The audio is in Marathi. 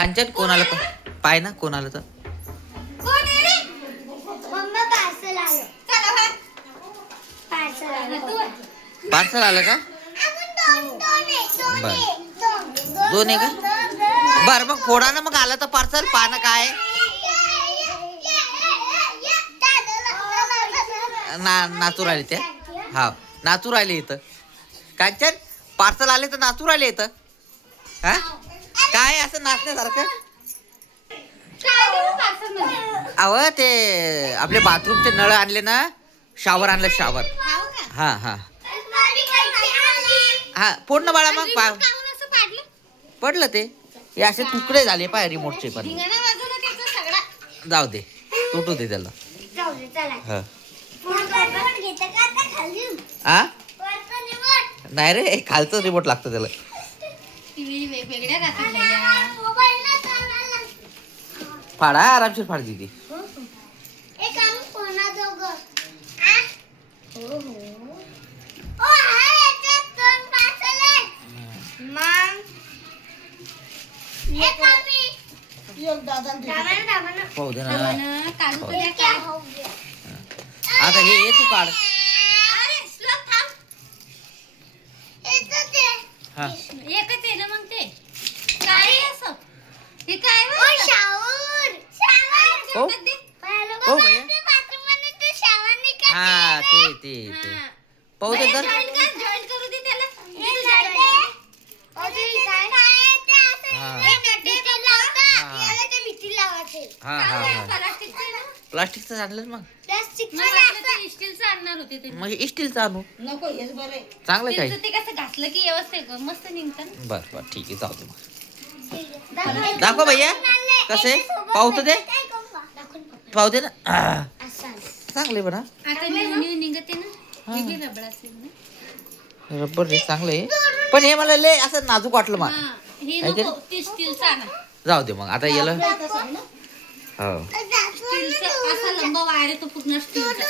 कांचन कोण आलं पाय ना कोण आलं तर पार्सल आलं का बर दोन आहे का बर मग फोडा ना मग आलं तर पार्सल पाहणं काय नाचूर आले ते हा नाचूर आले इथं कांचन पार्सल आले तर नाचूर आले इथं हा काय असं नाचण्यासारखं अव ते आपले बाथरूमचे नळ आणले ना शावर आणलं शावर हा हा हा पूर्ण बाळा मग पडलं ते हे असे तुकडे झाले पाय रिमोटचे पण जाऊ दे तुटू दे त्याला हा नाही रे खालचं रिमोट लागतं त्याला फाडा आरामशीर फाड दिदी पाहू दे ना आता हे तू काढ हा एकच आहे ना मग ते काय असं हे काय हो हो भैया हा ते पाहू दे तर जॉईन करू दे त्याला हा हा हा प्लास्टिकचं आणलं मग स्टीलचं आणणार होते ते मग स्टीलचं आणू नको हेच बरं आहे चांगलं काय ते कसं घासलं की व्यवस्थित मस्त निघतं बर बर ठीक आहे जाऊ दे मग दाखव भैया कसे पाहू दे पाहू दे ना चांगले बना आता न्यू निघते ना हे रबडाचे ना रबर रे चांगलं आहे पण हे मला लय असं नाजूक वाटलं मग हे नको ते स्टीलचं आणा जाऊ दे मग आता याला हो स्टीलचं असा लंबा वायर आहे तो पूर्ण स्टीलचा